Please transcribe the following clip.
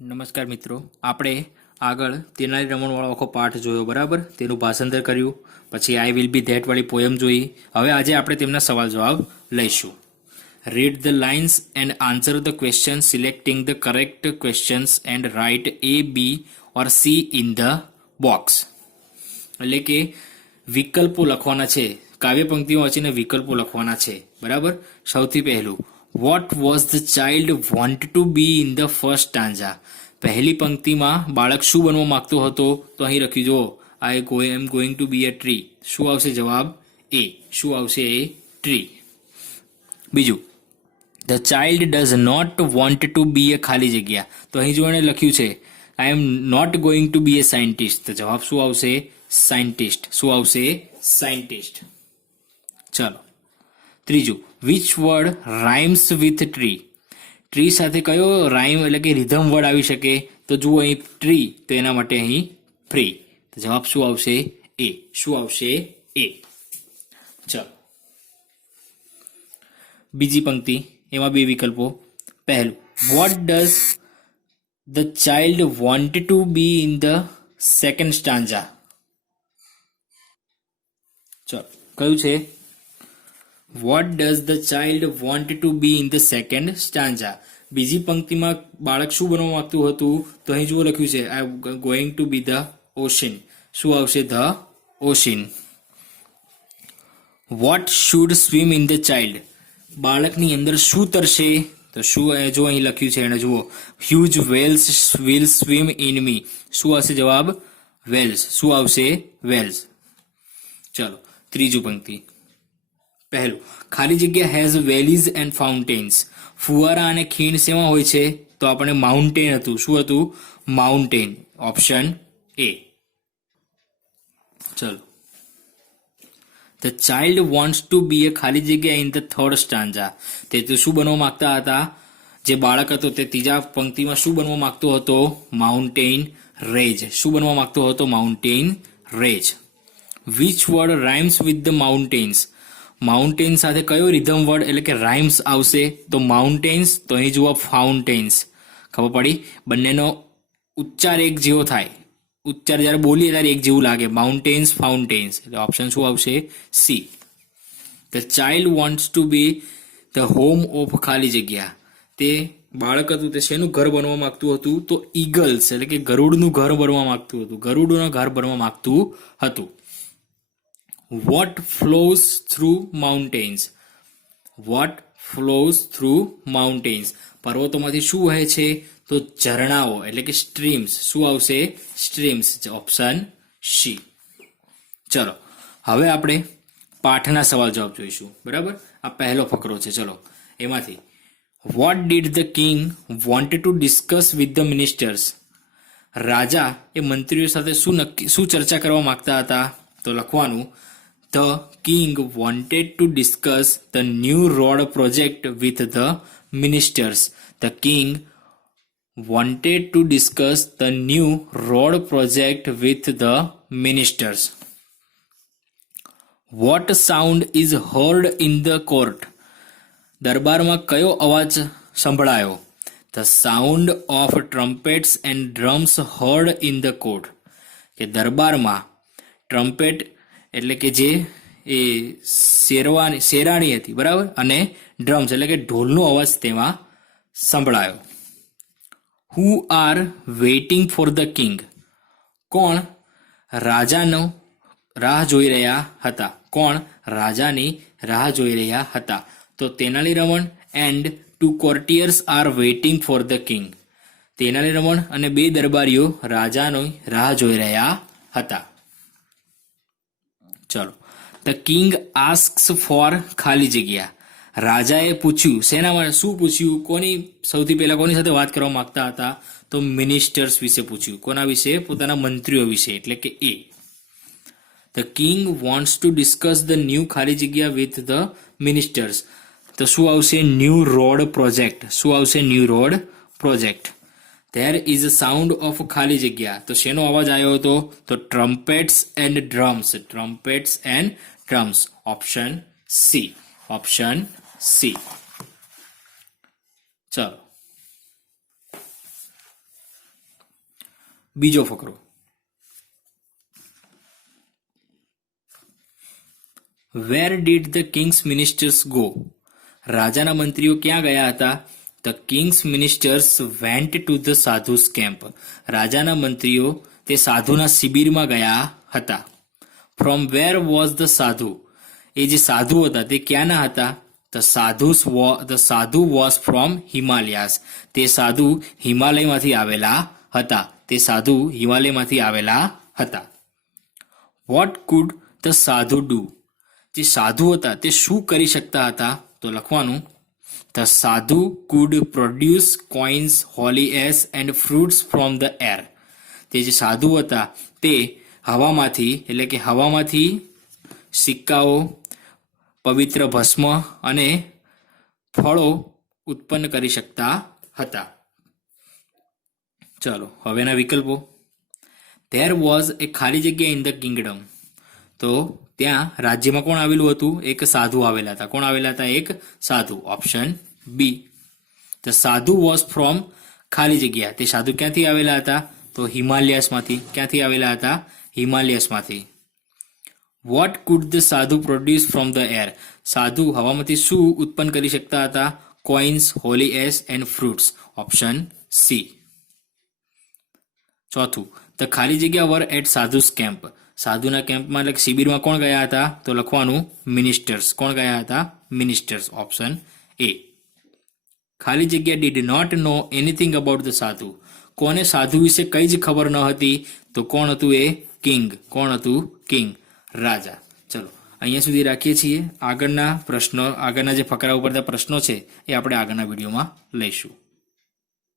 નમસ્કાર મિત્રો, આપણે આગળ તેનાલી રમણવાળો આખો પાઠ જોયો, બરાબર? તેનું ભાષાંતર કર્યું, પછી આઈ વિલ બી ધેટ વાળી પોયમ જોઈ. હવે આજે આપણે તેમના સવાલ જવાબ લઈશું. Read the lines and answer the question selecting the correct questions and write A B or C in the box. એટલે કે વિકલ્પો લખવાના છે, કાવ્ય પંક્તિઓ વાંચીને વિકલ્પો લખવાના છે, બરાબર? સૌથી પહેલું, what was the child want to B in the first stanza. પહેલી પંક્તિમાં બાળક શું બનવા માંગતો હતો? તો અહીં લખ્યું જો, I am going to be a tree. શું આવશે જવાબ? એ. શું આવશે? A tree. બીજું, the child does not want to be a ખાલી જગ્યા. તો અહીં જો એને લખ્યું છે I am not going to be a scientist, તો જવાબ શું આવશે? સાયન્ટિસ્ટ. શું આવશે? સાયન્ટિસ્ટ. ચાલો, ત્રીજું, which word rhymes with tree. Tree સાથે કયો રાઇમ એટલે કે રિધમ વર્ડ આવી શકે? તો જુઓ અહીં ટ્રી, તો એના માટે અહીં ફ્રી. તો જવાબ શું આવશે? એ. શું આવશે? એ. ચાલો, બીજી પંક્તિ, એમાં બે વિકલ્પો. પહેલું, what does the child want to B in the second stanza. ચાલો, કયું છે? What does the child want to B in the second stanza. બીજી પંક્તિમાં બાળક શું બનવા માંગતું હતું? તો અહીં જુઓ લખ્યું છે I going to be the ocean. શું આવશે? The ocean. What should swim in the child. બાળકની અંદર શું તરશે? તો શું જો અહીં લખ્યું છે એને જુઓ, huge whales will swim in me. શું આવશે જવાબ? વેલ્સ. શું આવશે? વેલ્સ. ચલો, ત્રીજું પંક્તિ. પહેલું, ખાલી જગ્યા હેઝ વેલીઝ એન્ડ ફાઉન્ટેન્સ. ફુવારા અને ખીણ શેમાં હોય છે? તો આપણે માઉન્ટેન હતું. શું હતું? માઉન્ટેન. Option A. ચલો, the child wants to be a ખાલી જગ્યા ઇન ધ થર્ડ સ્ટાન્ઝા. તે તો શું બનવા માંગતા હતા? જે બાળક હતો તે ત્રીજા પંક્તિમાં શું બનવા માંગતો હતો? માઉન્ટેન રેજ. શું બનવા માંગતો હતો? Mountain રેજ. Which word rhymes with the mountains. Mountain સાથે કયો રિધમ વર્ડ એટલે કે રાઇમ્સ આવશે? તો માઉન્ટેન્સ, તો અહીં જુઓ ફાઉન્ટેન્સ. ખબર પડી? બંનેનો ઉચ્ચાર એક જેવો થાય, ઉચ્ચાર જ્યારે બોલીએ ત્યારે એક જેવું લાગે. Mountains, fountains. એટલે ઓપ્શન શું આવશે? C. The child wants to be the home of ખાલી જગ્યા. તે બાળક હતું તે શેનું ઘર બનવા માંગતું હતું? તો ઈગલ્સ એટલે કે ગરુડનું ઘર બનવા માંગતું હતું. ગરુડનું ઘર બનવા માંગતું હતું. What flows through mountains. What flows through mountains. પર્વતોમાંથી શું વહે છે? તો ઝરણાઓ એટલે કે સ્ટ્રીમ્સ. શું આવશે? સ્ટ્રીમ્સ. Option C. ચલો, હવે આપણે પાઠના સવાલ જવાબ જોઈશું, બરાબર? આ પહેલો ફકરો છે. ચલો, એમાંથી what did the king want to discuss with the ministers. રાજા એ મંત્રીઓ સાથે શું ચર્ચા કરવા માંગતા હતા? તો લખવાનું, the king wanted to discuss the new road project with the ministers. The king wanted to discuss the new road project with the ministers. What sound is heard in the court? દરબારમાં કયો અવાજ સંભળાયો? The sound of trumpets and drums heard in the court. કે દરબારમાં trumpet એટલે કે જે એ શેરાણી હતી, બરાબર, અને ડ્રમ્સ એટલે કે ઢોલનો અવાજ તેમાં સંભળાયો. Who are waiting for the king? કોણ રાજાનો રાહ જોઈ રહ્યા હતા? કોણ રાજાની રાહ જોઈ રહ્યા હતા? તો Tenali Raman and two courtiers are waiting for the king. Tenali Raman અને બે દરબારીઓ રાજાની રાહ જોઈ રહ્યા હતા. ચલો, ધ કિંગ આસ્ક્સ ફોર ખાલી જગ્યા. રાજાએ પૂછ્યું, શેના માટે? શું પૂછ્યું? કોની સૌથી પહેલા કોની સાથે વાત કરવા માંગતા હતા? તો મિનિસ્ટર્સ વિશે પૂછ્યું. કોના વિશે? પોતાના મંત્રીઓ વિશે, એટલે કે A. The king wants to discuss the new ખાલી જગ્યા વિથ ધ મિનિસ્ટર્સ. તો શું આવશે? New road project. શું આવશે? New road project. There is a sound of ખાલી જગ્યા. તો શેનો અવાજ આવ્યો હતો? તો trumpets and drums. Trumpets and drums. Option C. Option C. ચલો, બીજો ફકરો, where did the king's ministers go? રાજાના મંત્રીઓ ક્યાં ગયા હતા? The king's ministers went to the sadhus camp. રાજાના મંત્રીઓ તે સાધુના શિબિરમાં ગયા હતા. ફ્રોમ વેર વોઝ ધ સાધુ? એ જે સાધુ હતા તે ક્યાંના હતા? The sadhu was from Himalayas. તે સાધુ હિમાલયમાંથી આવેલા હતા. તે સાધુ હિમાલયમાંથી આવેલા હતા. વોટ કુડ ધ સાધુ ડુ? જે સાધુ હતા તે શું કરી શકતા હતા? તો લખવાનું, ધ સાધુ food produce coins, Holi S and fruits from the air. તે જે સાધુ હતા તે હવામાંથી, એટલે કે હવામાંથી સિક્કાઓ, પવિત્ર ભસ્મ અને ફળો ઉત્પન્ન કરી શકતા હતા. ચલો હવેના વિકલ્પો. ધેર વોઝ એ ખાલી જગ્યા ઇન ધ કિંગડમ. તો ત્યાં રાજ્યમાં કોણ આવેલું હતું? એક સાધુ આવેલા હતા. કોણ આવેલા હતા? એક સાધુ. Option B. The sadhu was from ખાલી જગ્યા. તે સાધુ ક્યાંથી આવેલા હતા? તો હિમાલયસમાંથી. ક્યાંથી આવેલા હતા? હિમાલયસમાંથી. વોટ કુડ ધ સાધુ પ્રોડ્યુસ ફ્રોમ ધ એર? સાધુ હવામાંથી શું ઉત્પન્ન કરી શકતા હતા? Coins, Holi S and fruits. Option C. ચોથું, ધ ખાલી જગ્યા વર એટ સાધુસ કેમ્પ. સાધુના કેમ્પમાં એટલે શિબિરમાં કોણ ગયા હતા? તો લખવાનું મિનિસ્ટર્સ. કોણ ગયા હતા? મિનિસ્ટર્સ. Option A. ખાલી જગ્યા did not know anything about the sadhu. કોને સાધુ વિશે કઈ જ ખબર ન હતી? તો કોણ હતું એ? કિંગ. કોણ હતું? કિંગ, રાજા. ચલો અહીંયા સુધી રાખીએ છીએ. આગળના જે ફકરા ઉપરના પ્રશ્નો છે એ આપણે આગળના વિડીયોમાં લઈશું.